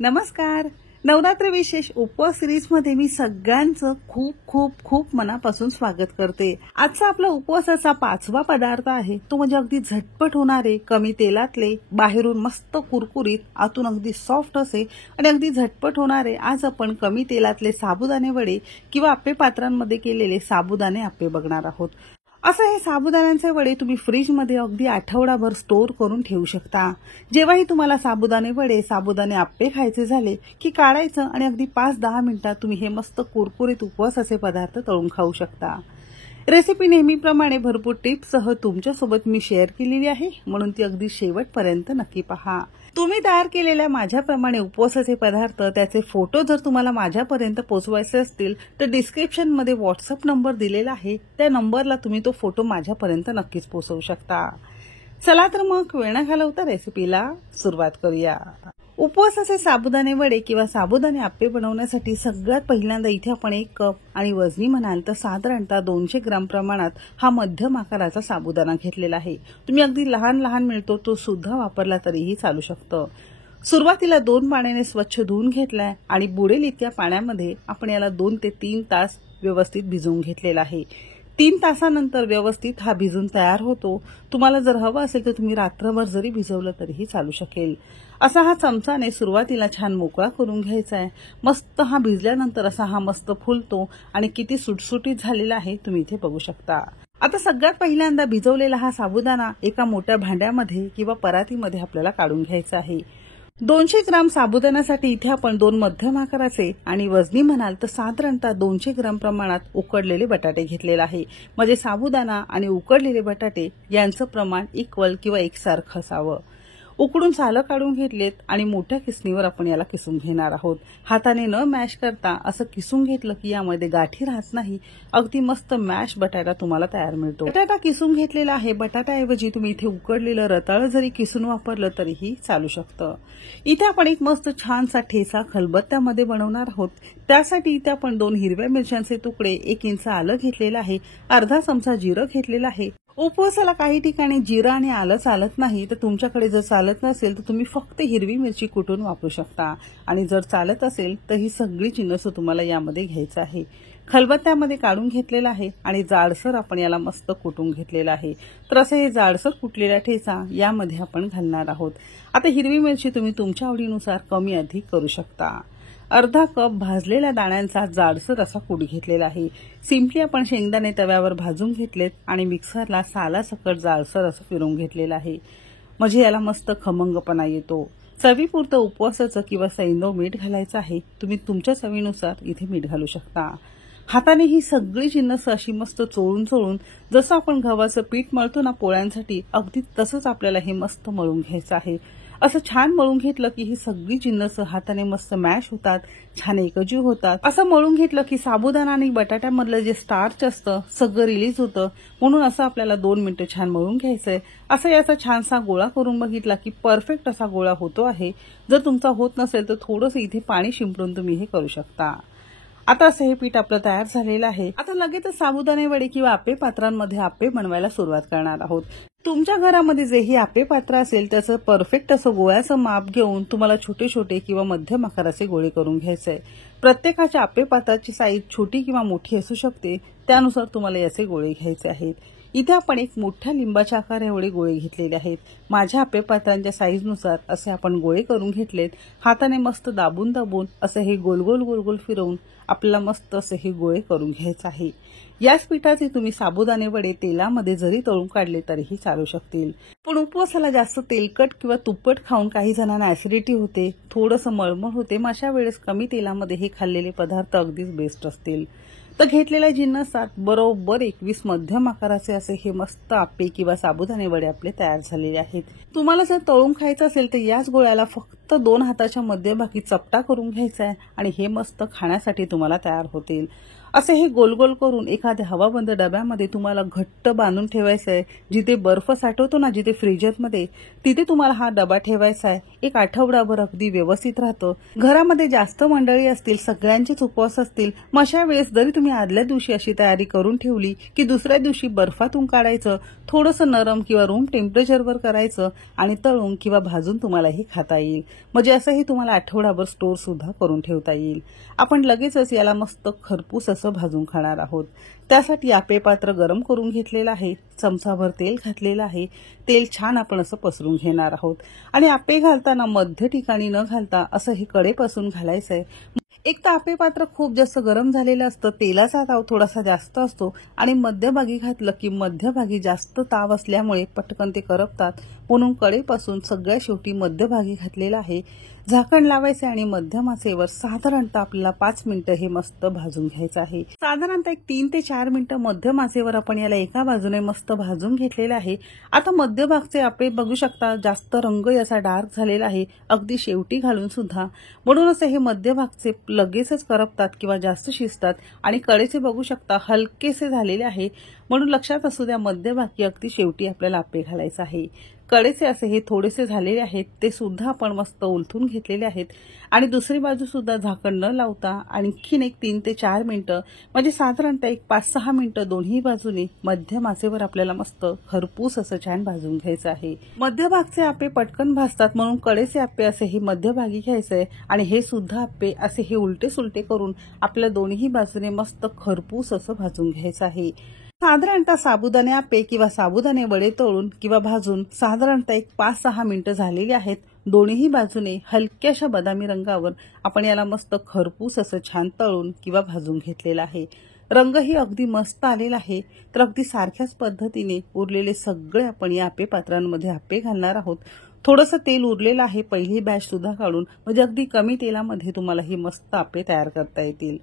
नमस्कार. नवरात्र विशेष उपवास सिरीज मध्ये मी सगळ्यांचं खूप खूप खूप मनापासून स्वागत करते. आजचा आपला उपवासाचा 5वा पदार्थ आहे तो म्हणजे अगदी झटपट होणारे, कमी तेलातले, बाहेरून मस्त कुरकुरीत, आतून अगदी सॉफ्ट असे आणि अगदी झटपट होणारे आज आपण कमी तेलातले साबुदाणे वडे किंवा आप्पे पात्रांमध्ये केलेले साबुदाणे आप्पे बघणार आहोत. असं हे साबुदाण्यांचे वडे तुम्ही फ्रीजमध्ये अगदी आठवडाभर स्टोअर करून ठेवू शकता. जेव्हाही तुम्हाला साबुदाणे वडे, साबुदाणे आप्पे खायचे झाले की काढायचं आणि अगदी 5-10 मिनिटात तुम्ही हे मस्त कुरकुरीत उपवासाचे पदार्थ तळून खाऊ शकता. रेसिपी नेहमीप्रमाणे भरपूर टिप्ससह तुमच्यासोबत मी शेअर केलेली आहे, म्हणून ती अगदी शेवटपर्यंत नक्की पहा. तुम्ही तयार केलेल्या माझ्याप्रमाणे उपवासाचे पदार्थ, त्याचे फोटो जर तुम्हाला माझ्यापर्यंत पोहोचवायचे असतील तर डिस्क्रिप्शनमध्ये व्हॉट्सअप नंबर दिलेला आहे, त्या नंबरला तुम्ही तो फोटो माझ्यापर्यंत नक्कीच पोहोचवू शकता. चला तर मग वेळ न घालवता रेसिपीला सुरुवात करूया. उपवासाचे साबुदाणे वडे किंवा साबुदाणे आप्पे बनवण्यासाठी सगळ्यात पहिल्यांदा इथे आपण 1 कप आणि वजनी म्हणाल तर साधारणतः 200 ग्राम प्रमाणात हा मध्यम आकाराचा साबुदाणा घेतलेला आहे. तुम्ही अगदी लहान लहान मिळतो तो सुद्धा वापरला तरीही चालू शकतं. सुरुवातीला 2 पाण्याने स्वच्छ धुवून घेतलाय आणि बुडेल इतक्या पाण्यामध्ये आपण याला 2 ते 3 तास व्यवस्थित भिजवून घेतलेला आहे. 3 तासानंतर व्यवस्थित हा भिजून तयार होतो. तुम्हाला जर हवं असेल तर तुम्ही रात्रभर जरी भिजवलं तरीही चालू शकेल. असा हा चमचाने सुरुवातीला छान मोकळा करून घ्यायचा आहे. मस्त हा भिजल्यानंतर असा हा मस्त फुलतो आणि किती सुटसुटीत झालेला आहे तुम्ही इथे बघू शकता. आता सगळ्यात पहिल्यांदा भिजवलेला हा साबुदाणा एका मोठ्या भांड्यामध्ये किंवा परातीमध्ये आपल्याला काढून घ्यायचा आहे. 200 ग्राम साबुदाण्यासाठी इथे आपण 2 मध्यम आकाराचे आणि वजनी म्हणाल तर साधारणतः 200 ग्राम प्रमाणात उकडलेले बटाटे घेतलेले आहे. म्हणजे साबुदाणा आणि उकडलेले बटाटे यांचं प्रमाण इक्वल किंवा एकसारखं असावं. उकडून सालं काढून घेतलेत आणि मोठ्या किसणीवर आपण याला किसून घेणार आहोत. हाताने न मॅश करता असं किसून घेतलं की यामध्ये गाठी राहत नाही. अगदी मस्त मॅश बटाटा तुम्हाला तयार मिळतो. बटाटा किसून घेतलेला आहे. बटाट्याऐवजी तुम्ही इथे उकडलेलं रताळं जरी किसून वापरलं तरीही चालू शकतं. इथे आपण एक मस्त छानसा ठेचा खलबत्त्यामध्ये बनवणार आहोत. त्यासाठी इथे आपण 2 हिरव्या मिरच्यांचे तुकडे, 1 इंच आलं घेतलेलं आहे, अर्धा चमचा जिरं घेतलेलं आहे. उपवासाला काही ठिकाणी जिरं आणि आलं चालत नाही, तर तुमच्याकडे जर चालत नसेल तर तुम्ही फक्त हिरवी मिरची कुटून वापरू शकता आणि जर चालत असेल तर ही सगळी जिन्नस तुम्हाला यामध्ये घ्यायचं आहे. खलबत्त्यामध्ये काढून घेतलेला आहे आणि जाडसर आपण याला मस्त कुटून घेतलेलं आहे. तर असं हे जाडसर कुटलेला ठेचा यामध्ये आपण घालणार आहोत. आता हिरवी मिरची तुम्ही तुमच्या आवडीनुसार कमी अधिक करू शकता. अर्धा कप भाजलेल्या दाण्यांचा जाडसर असा कूट घेतलेला आहे. सिंपली आपण शेंगदाणे तव्यावर भाजून घेतलेत आणि मिक्सरला सालासकट जाडसर असं फिरवून घेतलेलं आहे. म्हणजे याला मस्त खमंगपणा येतो. चवीपुरतं उपवासाचं किंवा सैंधव मीठ घालायचं आहे. तुम्ही तुमच्या चवीनुसार इथे मीठ घालू शकता. हाताने ही सगळी जिन्नस अशी मस्त चोळून चोळून जसं आपण गव्हाचं पीठ मळतो ना पोळ्यांसाठी, अगदी तसंच आपल्याला हे मस्त मळून घ्यायचं आहे. असं छान मळून घेतलं की ही सगळी जिन्नस हाताने मस्त मॅश होतात, छान एकजीव होतात. असं मळून घेतलं की साबुदाणा आणि बटाट्यामधलं जे स्टार्च असतं सगळं रिलीज होतं. म्हणून असं आपल्याला 2 मिनिटं छान मळून घ्यायचंय. असं याचा छानसा गोळा करून बघितला की परफेक्ट असा गोळा होतो आहे. जर तुमचा होत नसेल तर थोडंसं इथे पाणी शिंपडून तुम्ही हे करू शकता. आता असं हे पीठ आपलं तयार झालेलं आहे. आता लगेचच साबुदाणे वडे किंवा आप्पे पात्रांमध्ये आप्पे बनवायला सुरुवात करणार आहोत. तुमच्या घरामध्ये जेही आप्पे पात्र असेल त्याचं परफेक्ट असं गोळ्याचं माप घेऊन तुम्हाला छोटे छोटे किंवा मध्यम आकाराचे गोळे करून घ्यायचे. प्रत्येकाच्या आप्पे पात्राची साईज छोटी किंवा मोठी असू शकते, त्यानुसार तुम्हाला याचे गोळे घ्यायचे आहेत. इथे आपण एक मोठ्या लिंबाच्या आकार एवढे गोळे घेतलेले आहेत. माझ्या आप्पे पात्रांच्या साईजनुसार असे आपण गोळे करून घेतलेत. हाताने मस्त दाबून दाबून असे हे गोल गोल गोल गोल फिरवून आपल्याला मस्त असे हे गोळे करून घ्यायचे आहे. याच पिठाचे तुम्ही साबुदाणे वडे तेलामध्ये जरी तळून काढले तरीही चालू शकतील. पण उपवासाला जास्त तेलकट किंवा तुप्पट खाऊन काही जणांना ऍसिडिटी होते, थोडंसं मळमळ होते. मग अशा वेळेस कमी तेलामध्ये हे खाल्लेले पदार्थ अगदीच बेस्ट असतील. तर घेतलेल्या जिन्नसात बरोबर 21 मध्यम आकाराचे असे हे मस्त आप्पे किंवा साबुदाणे वडे आपले तयार झालेले आहेत. तुम्हाला जर तळून खायचं असेल तर याच गोळ्याला फक्त 2 हाताच्या मध्यभागी चपटा करून घ्यायचा आहे आणि हे मस्त खाण्यासाठी तुम्हाला तयार होतील. असे हे गोल गोल करून एखाद्या हवाबंद डब्यामध्ये तुम्हाला घट्ट बांधून ठेवायचं आहे। जिथे बर्फ साठवतो ना, जिथे फ्रीजरमध्ये, तिथे तुम्हाला हा डबा ठेवायचा आहे। एक आठवडाभर अगदी व्यवस्थित राहतो। घरामध्ये जास्त मंडळी असतील, सगळ्यांचेच उपवास असतील, मग अशा वेळेस जरी तुम्ही आदल्या दिवशी अशी तयारी करून ठेवली की दुसऱ्या दिवशी बर्फातून काढायचं, थोडंसं नरम किंवा रूम टेम्परेचरवर करायचं आणि तळून किंवा भाजून तुम्हाला हे खाता येईल। म्हणजे असंही तुम्हाला आठवडाभर स्टोअर सुद्धा करून ठेवता येईल। आपण लगेचच याला मस्त खरपूस असं भाजून खाणार आहोत। त्यासाठी आपे पात्र गरम करून घेतलेलं आहे, चमचाभर तेल घातलेलं आहे। तेल छान आपण असं पसरून घेणार आहोत आणि आपे घालताना मध्य ठिकाणी न घालता असं हे कडेपासून घालायचं आहे। एक तर आपे पात्र खूप जास्त गरम झालेलं असतं, तेलाचा ताव थोडासा जास्त असतो आणि मध्यभागी घातलं की मध्यभागी जास्त ताव असल्यामुळे पटकन ते करपतात, म्हणून कडेपासून सगळ्या शेवटी मध्यभागी घातलेलं आहे। झाकण लावायचे आणि मध्यम आचेवर साधारणतः आपल्याला 5 मिनिटं हे मस्त भाजून घ्यायचं आहे। साधारणतः एक 3 ते 4 मिनिटं मध्यम आचेवर आपण याला एका बाजूने मस्त भाजून घेतलेलं आहे। आता मध्यभागचे आपे बघू शकता, जास्त रंग याचा डार्क झालेला आहे, अगदी शेवटी घालून सुद्धा, म्हणूनच हे मध्यभागचे लगेचच करपतात किंवा जास्त शिजतात आणि कडेचे बघू शकता हलकेसे झालेले आहे, म्हणून लक्षात असू द्या मध्यभागी अगदी शेवटी आपल्याला आपे घालायचं आहे। कडेचे असे हे थोडेसे झालेले आहेत, ते सुद्धा आपण मस्त उलथून घेतलेले आहेत आणि दुसरी बाजू सुद्धा झाकण न लावता आणखीन एक 3 ते 4 मिनिटं म्हणजे साधारणतः एक 5-6 मिनिटं दोन्ही बाजूने मध्यम आचेवर आपल्याला मस्त खरपूस असं छान भाजून घ्यायचं आहे। मध्यभागचे आपे पटकन भाजतात, म्हणून कडेचे आपे असे हे मध्यभागी घ्यायचे आणि हे सुद्धा आपे असे हे उलटे सुलटे करून आपल्या दोन्ही बाजूने मस्त खरपूस असं भाजून घ्यायचं आहे। साधारणतः साबुदाणे आपे किंवा साबुदाणे वडे तळून किंवा भाजून साधारणतः एक 5-6 मिनिटं झालेली आहेत। दोन्ही बाजूने हलक्याशा बदामी रंगावर आपण याला मस्त खरपूस असं छान तळून किंवा भाजून घेतलेला आहे। रंगही अगदी मस्त आलेला आहे। तर अगदी सारख्याच पद्धतीने उरलेले सगळे आपण या आपे पात्रांमध्ये आपे घालणार आहोत। थोडंसं तेल उरलेलं आहे, पहिली बॅच सुद्धा काढून, म्हणजे अगदी कमी तेलामध्ये तुम्हाला ही मस्त आपे तयार करता येतील।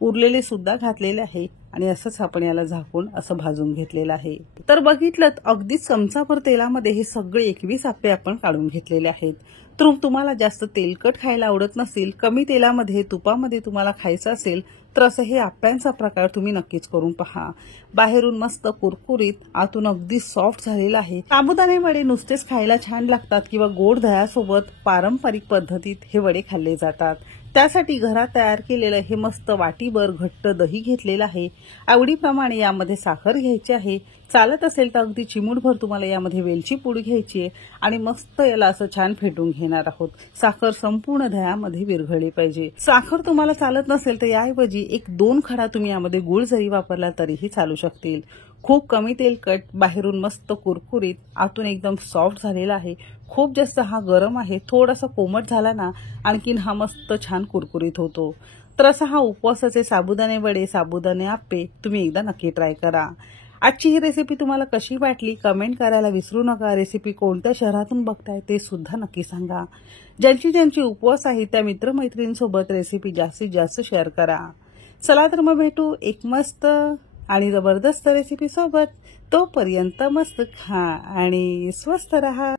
उरलेले सुद्धा घातलेले आहे आणि असंच आपण याला झाकून असं भाजून घेतलेलं आहे। तर बघितलं अगदी चमचाभर तेलामध्ये हे सगळे 21 आपे आपण काढून घेतलेले आहेत। तर तुम्हाला जास्त तेलकट खायला आवडत नसेल, कमी तेलामध्ये तुपामध्ये तुम्हाला खायचं असेल तर असं हे आप्यांचा प्रकार तुम्ही नक्कीच करून पहा। बाहेरून मस्त कुरकुरीत, आतून अगदी सॉफ्ट झालेला आहे। साबुदाणे वडे नुसतेच खायला छान लागतात किंवा गोड दह्यासोबत पारंपरिक पद्धतीत हे वडे खाल्ले जातात। त्यासाठी घरात तयार केलेलं हे मस्त वाटीभर घट्ट दही घेतलेलं आहे। आवडीप्रमाणे यामध्ये साखर घ्यायची आहे, चालत असेल तर अगदी चिमूटभर तुम्हाला यामध्ये वेलची पूड घ्यायची आहे आणि मस्त याला असं छान फेटून घेणार आहोत। साखर संपूर्ण दह्यामध्ये विरघळली पाहिजे। साखर तुम्हाला चालत नसेल तर याऐवजी 1-2 खडा तुम्ही यामध्ये गुळ जरी वापरला तरीही चालू शकतील। खूप कमी तेलकट, बाहेरून मस्त कुरकुरीत, आतून एकदम सॉफ्ट झालेला आहे। खूप जास्त हा गरम आहे, थोडासा कोमट झाला ना आणखीन हा मस्त छान कुरकुरीत होतो। तर असा हा उपवासाचे साबुदाणे वडे, साबुदाणे आपे तुम्ही एकदा नक्की ट्राय करा। आजची ही रेसिपी तुम्हाला कशी वाटली कमेंट करायला विसरू नका। रेसिपी कोणत्या शहरातून बघताय ते सुद्धा नक्की सांगा। ज्यांची उपवास आहे त्या मित्रमैत्रिणींसोबत रेसिपी जास्तीत जास्त शेअर करा। चला तर मग भेटू एक मस्त आणि जबरदस्त रेसिपी सोबत। तोपर्यंत मस्त खा आणि स्वस्थ रहा।